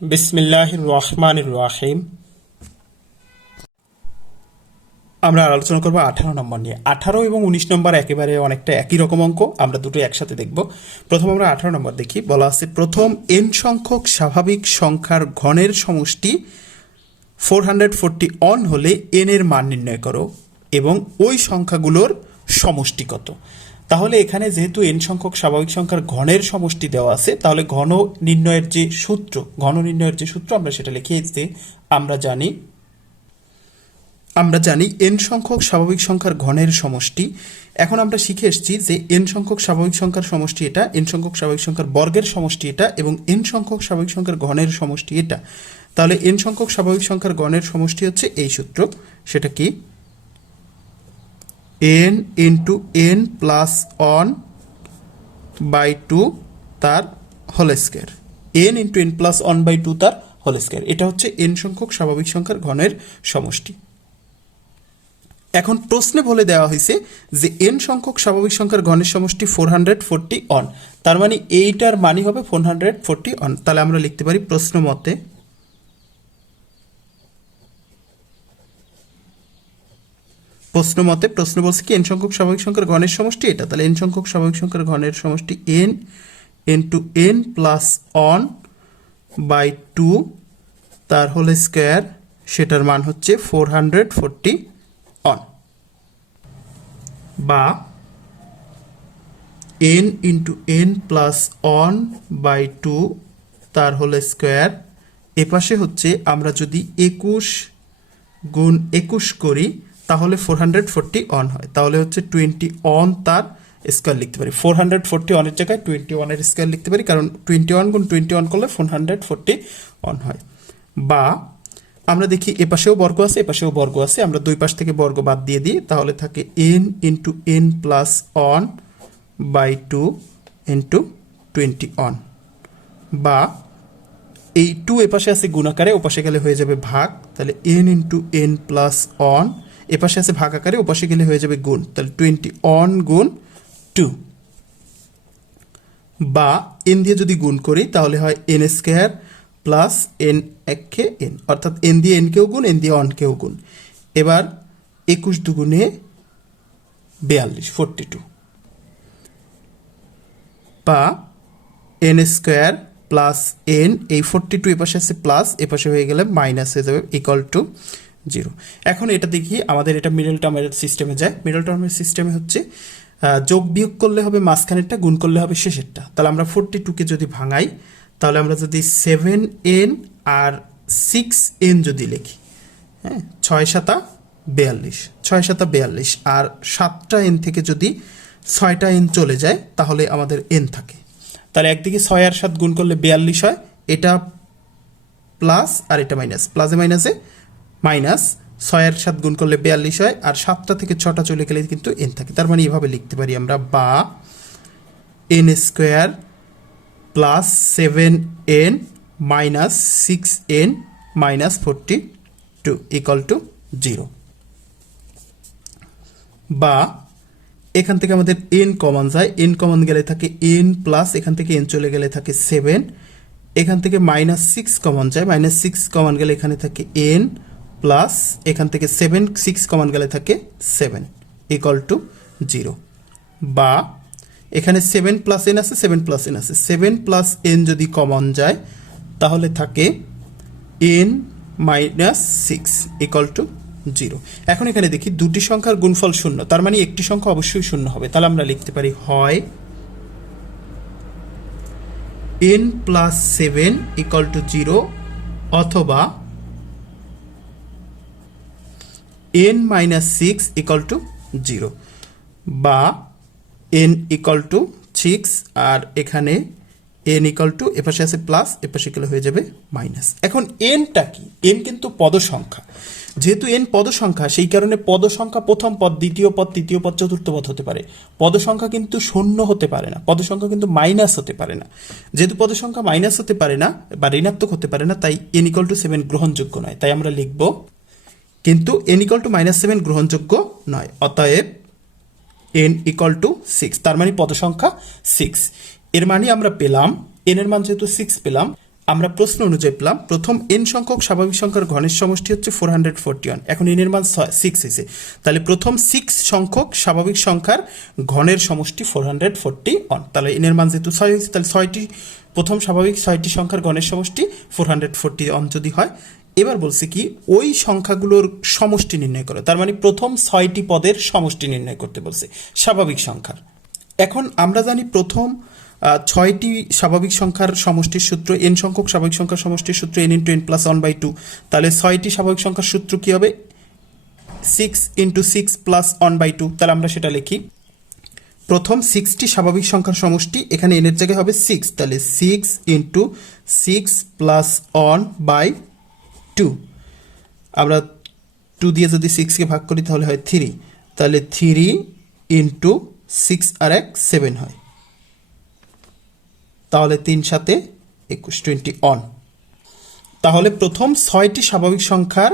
বিসমিল্লাহ রহমান রাহিম। আমরা আলোচনা করব আঠারো নম্বর নিয়ে। আঠারো এবং উনিশ নম্বর একেবারে অনেকটা একই রকম অঙ্ক, আমরা দুটো একসাথে দেখব। প্রথম আমরা আঠারো নম্বর দেখি, বলা আছে, প্রথম এন সংখ্যক স্বাভাবিক সংখ্যার ঘনের সমষ্টি ফোর হান্ড্রেড ফোরটি অন হলে এন এর মান নির্ণয় করো এবং ওই সংখ্যাগুলোর সমষ্টি কত? তাহলে এখানে যেহেতু এন সংখ্যক স্বাভাবিক সংখ্যার ঘনের সমষ্টি দেওয়া আছে, তাহলে ঘন নির্ণয়ের যে সূত্র, ঘন নির্ণয়ের যে সূত্র আমরা সেটা লিখে আমরা জানি আমরা জানি এন সংখ্যক স্বাভাবিক সংখ্যার ঘনের সমষ্টি। এখন আমরা শিখে এসেছি যে এন সংখ্যক স্বাভাবিক সংখ্যার সমষ্টি এটা এন সংখ্যক স্বাভাবিক সংখ্যার বর্গের সমষ্টি এটা এবং এন সংখ্যক স্বাভাবিক সংখ্যার ঘনের সমষ্টি এটা। তাহলে এন সংখ্যক স্বাভাবিক সংখ্যার গণের সমষ্টি হচ্ছে এই সূত্র, সেটা কি? N into N plus one by two তার whole square N into N plus one by two তার হোল স্কোয়ার এটা হচ্ছে এন সংখ্যক স্বাভাবিক সংখ্যার ঘনের সমষ্টি। এখন প্রশ্নে বলে দেওয়া হয়েছে যে এন সংখ্যক স্বাভাবিক সংখ্যার ঘনের সমষ্টি ফোর হান্ড্রেড ফোরটি অন তার মানে এইটার মানই হবে ফোর হান্ড্রেড ফোরটি অন তাহলে আমরা লিখতে পারি প্রশ্ন মতে প্রশ্ন মতে প্রশ্ন বলছে কি, এন সংখ্যক স্বাভাবিক সংখ্যার ঘনের সমষ্টি এটা। তাহলে এন সংখ্যক স্বাভাবিক সংখ্যার ঘনের সমষ্টি N N to N plus one by two তার হোল স্কোয়ার সেটার মান হচ্ছে ফোর হান্ড্রেড ফোরটি অন বা N into N plus one by two তার হোল স্কোয়ার এপাশে হচ্ছে আমরা যদি একুশ গুণ একুশ করি তাহলে ফোর হান্ড্রেড অন হয়। তাহলে হচ্ছে টোয়েন্টি অন তার স্কোয়ার লিখতে পারি। ফোর হান্ড্রেড ফোরটি অনের জায়গায় টোয়েন্টি ওয়ানের স্কোয়ার লিখতে পারি, কারণ টোয়েন্টি ওয়ান গুণ টোয়েন্টি ওয়ান করলে ফোর হান্ড্রেড ফোরটি অন হয়। বা আমরা দেখি এপাশেও বর্গ আছে এপাশেও বর্গ আছে। আমরা দুই পাশ থেকে বর্গ বাদ দিয়ে দিই, তাহলে থাকে N into N plus one by two into twenty one বা এই টু এপাশে আছে গুণাকারে ওপাশে গেলে হয়ে যাবে ভাগ। তাহলে N into N plus one এপাশে আছে ভাগ আকারে, ওপাশে গেলে হয়ে যাবে গুণ। তাহলে টোয়েন্টি অন গুণ টু বা এন দিয়ে যদি গুণ করি, তাহলে হয় এন স্কোয়ার প্লাস এন একে এন অর্থাৎ এন দিয়ে এন কেও গুণ এন দিয়ে অন কেও গুণ। এবার একুশ দুগুণে বিয়াল্লিশ ফোরটি টু বা এন স্কোয়ার প্লাস এন এই ফোরটি টু এপাশে আছে প্লাস এপাশে হয়ে গেলে মাইনাস হয়ে যাবে ইকুয়াল টু জিরো। এখন এটা দেখি আমাদের এটা মিডল টার্মের সিস্টেমে যায়। মিডল টার্মের সিস্টেমে হচ্ছে যোগ বিয়োগ করলে হবে মাঝখানেরটা, গুণ করলে হবে শেষেরটা। তাহলে আমরা ফোরটি টুকে যদি ভাঙাই, তাহলে আমরা যদি সেভেন এন আর সিক্স এন যদি লিখি হ্যাঁ ছয় সাতা বেয়াল্লিশ, ছয় সাতা বেয়াল্লিশ আর সাতটা এন থেকে যদি ছয়টা এন চলে যায়, তাহলে আমাদের এন থাকে। তাহলে একদিকে ছয় আর সাত গুণ করলে বিয়াল্লিশ হয়, এটা প্লাস আর এটা মাইনাস প্লাসে মাইনাসে মাইনাস ছয়ের সাত গুণ করলে বিয়াল্লিশ হয়, আর সাতটা থেকে ছটা চলে গেলে কিন্তু এন থাকে। তার মানে এভাবে লিখতে পারি আমরা বা N square plus seven N minus six N minus forty two equal to zero বা এখান থেকে আমাদের এন কমন যায় এন কমন গেলে থাকে এন প্লাস এখান থেকে এন চলে গেলে থাকে সেভেন এখান থেকে মাইনাস সিক্স কমন যায় মাইনাস সিক্স কমন গেলে এখানে থাকে এন প্লাস এখান থেকে সেভেন সিক্স কমন গেলে থাকে সেভেন ইকাল টু জিরো বা এখানে সেভেন প্লাস এন আছে সেভেন প্লাস এন আছে। সেভেন প্লাস এন যদি কমন যায়, তাহলে থাকে N minus six equal to zero এখন এখানে দেখি দুটি সংখ্যার গুণফল শূন্য, তার মানে একটি সংখ্যা অবশ্যই শূন্য হবে। তাহলে আমরা লিখতে পারি হয় N plus seven equal to zero অথবা N minus six equal to zero বা এন ইকাল টু সিক্স আর এখানে এন ইকাল টু এপাশে আছে প্লাস এপাশে গেলে হয়ে যাবে মাইনাস এখন এনটা কি? এন কিন্তু পদ সংখ্যা যেহেতু এন পদ সংখ্যা সেই কারণে পদ সংখ্যা প্রথম পদ, দ্বিতীয় পদ, তৃতীয় পদ, চতুর্থ পদ হতে পারে। পদ সংখ্যা কিন্তু শূন্য হতে পারে না। পদ সংখ্যা কিন্তু মাইনাস হতে পারে না। যেহেতু পদ সংখ্যা মাইনাস হতে পারে না বা ঋণাত্মক হতে পারে না, তাই এন ইকাল টু সেভেন গ্রহণযোগ্য নয়। তাই আমরা লিখব কিন্তু N equal to minus seven গ্রহণযোগ্য নয়, অতএব এন ইকাল টু সিক্স তার মানে পদ সংখ্যা সিক্স এর মানে আমরা পেলাম এন এর মান যেহেতু সিক্স পেলাম, আমরা প্রশ্ন অনুযায়ী পেলাম, প্রথম এন সংখ্যক স্বাভাবিক সংখ্যার ঘনের সমষ্টি হচ্ছে ফোর হান্ড্রেড ফোরটি ওয়ান এখন এনের মান সিক্স হয়েছে। তাহলে প্রথম সিক্স সংখ্যক স্বাভাবিক সংখ্যার ঘনের সমষ্টি ফোর হান্ড্রেড ফোরটি ওয়ান তাহলে এনের মান যেহেতু ছয় হয়েছে, তাহলে ছয়টি, প্রথম স্বাভাবিক ছয়টি সংখ্যার ঘনের সমষ্টি ফোর হান্ড্রেড ফোরটি ওয়ান যদি হয় এবার বলছে কি, ওই সংখ্যাগুলোর সমষ্টি নির্ণয় করো। তার মানে প্রথম ছয়টি পদের সমষ্টি নির্ণয় করতে বলছে, স্বাভাবিক সংখ্যার। এখন আমরা জানি প্রথম ছয়টি স্বাভাবিক সংখ্যার সমষ্টির সূত্র এন সংখ্যক স্বাভাবিক সংখ্যার সমষ্টির সূত্র N into N plus one by two তাহলে ছয়টি স্বাভাবিক সংখ্যার সূত্র কি হবে? Six into six plus one by two তাহলে আমরা সেটা লিখি। প্রথম সিক্সটি স্বাভাবিক সংখ্যার সমষ্টি, এখানে এনের জায়গায় হবে সিক্স তাহলে six into six plus one by two আমরা টু দিয়ে যদি সিক্সকে ভাগ করি তাহলে হয় থ্রি তাহলে থ্রি ইন্টু সিক্স আর এক সেভেন হয়। তাহলে তিন সাথে একুশ টোয়েন্টি অন তাহলে প্রথম ছয়টি স্বাভাবিক সংখ্যার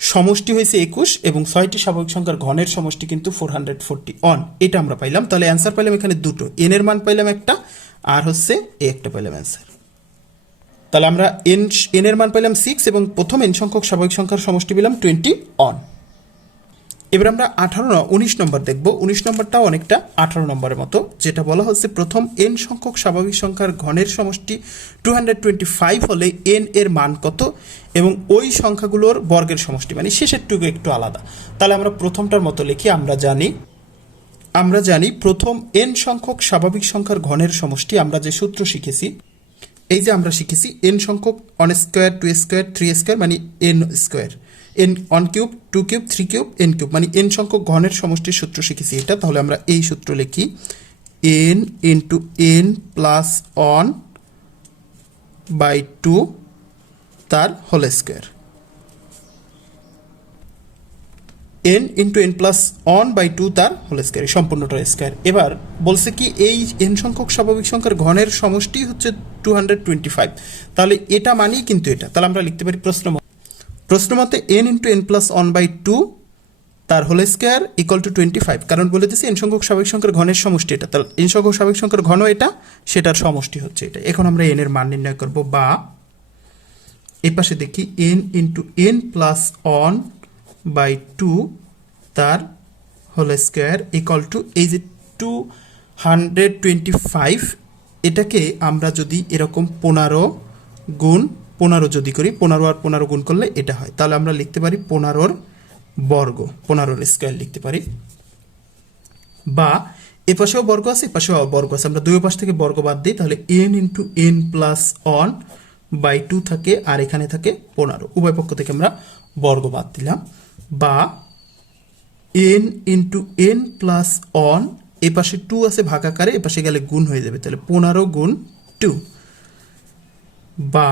সমষ্টি হয়েছে একুশ এবং ছয়টি স্বাভাবিক সংখ্যার ঘনের সমষ্টি কিন্তু ফোর হান্ড্রেড ফোরটি অন এটা আমরা পাইলাম। তাহলে অ্যান্সার পাইলাম এখানে দুটো। এনের মান পাইলাম একটা, আর হচ্ছে এ একটা পাইলাম অ্যান্সার তাহলে আমরা এন এন এর মান পাইলাম সিক্স এবং প্রথম এন সংখ্যক স্বাভাবিক সংখ্যার সমষ্টি পেলাম টোয়েন্টি অন এবার আমরা আঠারো উনিশ নম্বর দেখব। উনিশ নম্বরটাও অনেকটা আঠারো নম্বরের মতো, যেটা বলা হচ্ছে প্রথম এন সংখ্যক স্বাভাবিক সংখ্যার ঘনের সমষ্টি। টু হান্ড্রেড টোয়েন্টি ফাইভ হলে এন এর মান কত? এবং ওই সংখ্যাগুলোর বর্গের সমষ্টি মানে শেষেরটুকু একটু আলাদা। তাহলে আমরা প্রথমটার মতো লিখি, আমরা জানি আমরা জানি প্রথম এন সংখ্যক স্বাভাবিক সংখ্যার ঘনের সমষ্টি, আমরা যে সূত্র শিখেছি এই যে আমরা শিখেছি এন সংখ্যক one square two square three square মানে N square N one cube two cube three cube N cube মানে এন সংখ্যক ঘনের সমষ্টির সূত্র শিখেছি এটা। তাহলে আমরা এই সূত্র লিখি। N N to N plus one by two তার whole square N into N plus one by two তার হোল স্কোয়ার সম্পূর্ণটার স্কোয়ার এবার বলছে কি এই এন সংখ্যক স্বাভাবিক সংখ্যার ঘনের সমষ্টি হচ্ছে টু হান্ড্রেড টোয়েন্টি ফাইভ তাহলে এটা মানেই কিন্তু এটা। তাহলে আমরা লিখতে পারি প্রশ্ন প্রশ্ন মতে N into N plus one by two তার whole square equal to twenty five কারণ বলে দিচ্ছি এন সংখ্যক স্বাভাবিক সংখ্যার ঘনের সমষ্টি এটা। তাহলে এন সংখ্যক স্বাভাবিক সংখ্যার ঘন এটা, সেটার সমষ্টি হচ্ছে এটা। এখন আমরা এন এর মান নির্ণয় করব বা এ পাশে দেখি N into N plus one by two তার হোল স্কোয়ার ইকাল টু এই যে টু হান্ড্রেড টোয়েন্টি ফাইভ এটাকে আমরা যদি এরকম পনেরো গুণ পনেরো যদি করি, পনেরো আর পনেরো গুণ করলে এটা হয়। তাহলে আমরা লিখতে পারি পনেরোর বর্গ, পনেরোর স্কোয়ার লিখতে পারি। বা এ পাশেও বর্গ আছে, এ পাশেও বর্গ আছে। আমরা দুই পাশ থেকে বর্গ বাদ দিই, তাহলে N into N plus one by two থাকে, আর এখানে থাকে পনেরো। উভয় পক্ষ থেকে আমরা বর্গ বাদ দিলাম। বা N into N plus one এ পাশে টু আছে ভাগাকারে, এ পাশে গেলে গুণ হয়ে যাবে, তাহলে পনেরো গুণ টু বা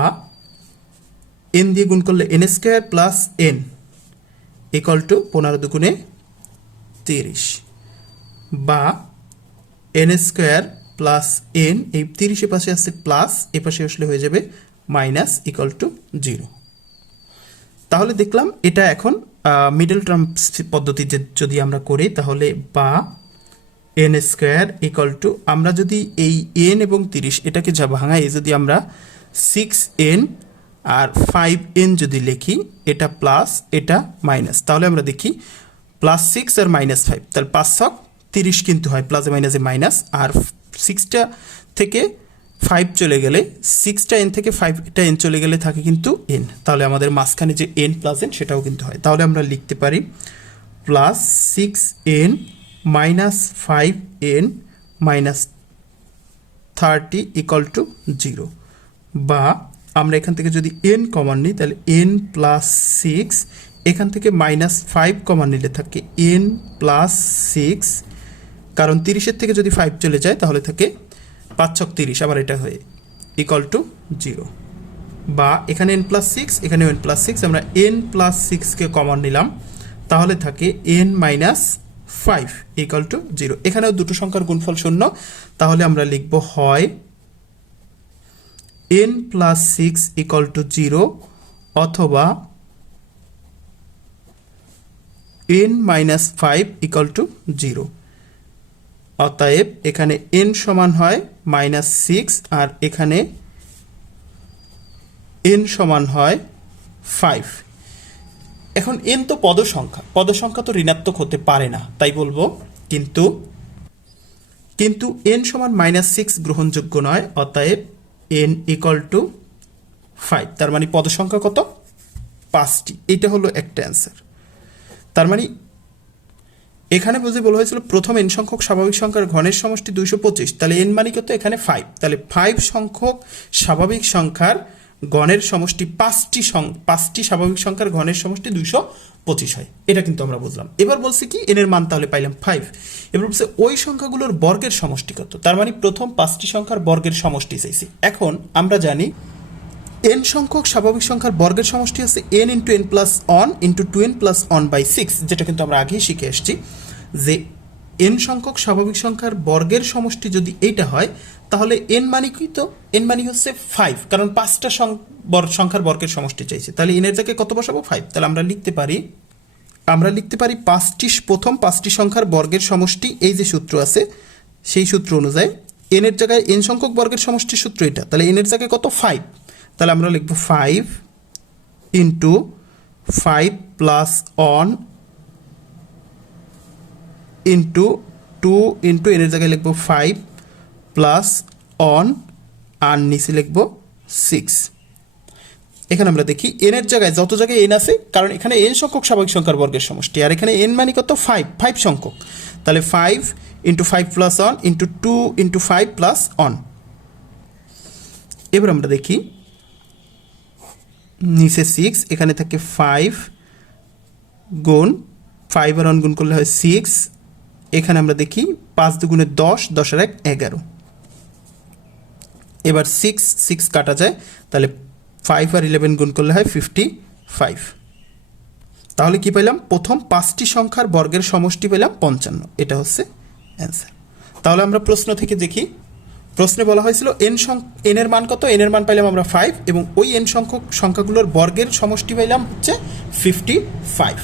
এন দিয়ে গুণ করলে N square plus N equal to পনেরো দুগুণে তিরিশ। বা এন স্কোয়ার প্লাস এন এই তিরিশের পাশে আছে প্লাস এ পাশে আসলে হয়ে যাবে মাইনাস ইকাল টু জিরো তাহলে দেখলাম এটা এখন মিডল টার্ম পদ্ধতিতে যদি আমরা করি, তাহলে বা এন স্কোয়ার ইকাল টু আমরা যদি এই এন এবং তিরিশ এটাকে যা ভাঙাই যদি আমরা সিক্স এন আর ফাইভ এন যদি লিখি, এটা প্লাস এটা মাইনাস তাহলে আমরা দেখি প্লাস সিক্স আর মাইনাস ফাইভ তাহলে পাঁচ ছক তিরিশ কিন্তু হয় প্লাসে মাইনাসে মাইনাস আর সিক্সটা থেকে ফাইভ চলে গেলে সিক্সটা এন থেকে ফাইভটা এন চলে গেলে থাকে কিন্তু এন তাহলে আমাদের মাঝখানে যে এন প্লাস এন সেটাও কিন্তু হয়। তাহলে আমরা লিখতে পারি plus six N minus five N minus thirty equal to zero বা আমরা এখান থেকে যদি এন কমান নিই, তাহলে এন প্লাস সিক্স এখান থেকে মাইনাস ফাইভ কমান নিলে থাকে এন প্লাস সিক্স কারণ তিরিশের থেকে যদি ফাইভ চলে যায়, তাহলে থাকে পাঁচ ছক তিরিশ, আবার এটা হয়ে ইকাল টু জিরো বা এখানে এন প্লাস সিক্স এখানে এন প্লাস সিক্স আমরা এন প্লাস সিক্সকে কমন নিলাম। তাহলে থাকে n minus five equal to zero এখানেও দুটো সংখ্যার গুণফল শূন্য। তাহলে আমরা লিখব হয় n plus six equal to zero অথবা n minus five equal to zero অতএব এখানে এন সমান হয় মাইনাস সিক্স আর এখানে এন সমান হয় ফাইভ এখন এন তো পদ সংখ্যা পদ সংখ্যা তো ঋণাত্মক হতে পারে না, তাই বলব। কিন্তু কিন্তু এন সমান মাইনাস সিক্স গ্রহণযোগ্য নয়, অতএব এন ইকুয়াল টু ফাইভ তার মানে পদ সংখ্যা কত? পাঁচটি। এটা হলো একটা অ্যান্সার তার মানে এখানে বুঝে বলা হয়েছিল প্রথম এন সংখ্যক স্বাভাবিক সংখ্যার ঘনের সমষ্টি দুইশো পঁচিশ। তাহলে এন মানে কত এখানে ফাইভ তাহলে ফাইভ সংখ্যক স্বাভাবিক সংখ্যার গণের সমষ্টি পাঁচটি সং- পাঁচটি স্বাভাবিক সংখ্যার ঘনের সমষ্টি দুইশো পঁচিশ হয়। এটা কিন্তু আমরা বুঝলাম। এবার বলছি কি এনের মান তাহলে পাইলাম ফাইভ এবার বলছে ওই সংখ্যাগুলোর বর্গের সমষ্টি কত? তার মানে প্রথম পাঁচটি সংখ্যার বর্গের সমষ্টি চাইছি। এখন আমরা জানি এন সংখ্যক স্বাভাবিক সংখ্যার বর্গের সমষ্টি আছে n into n plus one into two n plus one by six যেটা কিন্তু আমরা আগেই শিখে এসেছি যে এন সংখ্যক স্বাভাবিক সংখ্যার বর্গের সমষ্টি যদি এইটা হয়, তাহলে এন মানে কি তো? এন মানে হচ্ছে ফাইভ কারণ পাঁচটা সংখ্যার বর্গের সমষ্টি চাইছে। তাহলে এনের জায়গায় কত বসাবো? ফাইভ তাহলে আমরা লিখতে পারি, আমরা লিখতে পারি পাঁচটি প্রথম পাঁচটি সংখ্যার বর্গের সমষ্টি, এই যে সূত্র আছে, সেই সূত্র অনুযায়ী এনের জায়গায় এন সংখ্যক বর্গের সমষ্টির সূত্র এটা। তাহলে এনের জায়গায় কত? ফাইভ তাহলে আমরা লিখব five into five plus one into two into n এর জায়গায় লিখব ফাইভ প্লাস অন আর নিচে লিখব সিক্স এখানে আমরা দেখি এন এর জায়গায় যত জায়গায় এন আছে, কারণ এখানে এন সংখ্যক স্বাভাবিক সংখ্যার বর্গের সমষ্টি, আর এখানে এন মানে কত? ফাইভ ফাইভ সংখ্যক। তাহলে five into five plus one into two into five plus one এবার আমরা দেখি নিচে সিক্স এখানে থাকে ফাইভ গুণ ফাইভ আর গুণ করলে হয় সিক্স এখানে আমরা দেখি পাঁচ দুগুণে দশ দশ আর এক এগারো। এবার সিক্স সিক্স কাটা যায়, তাহলে ফাইভ আর ইলেভেন গুণ করলে হয় ফিফটি ফাইভ তাহলে কি পেলাম? প্রথম পাঁচটি সংখ্যার বর্গের সমষ্টি পেলাম পঞ্চান্ন। এটা হচ্ছে অ্যান্সার তাহলে আমরা প্রশ্ন থেকে দেখি প্রশ্নে বলা হয়েছিল এন এন এর মান কত? এন এর মান পাইলাম আমরা ফাইভ এবং ওই এন সংখ্যক, সংখ্যাগুলোর বর্গের সমষ্টি পাইলাম হচ্ছে ফিফটি ফাইভ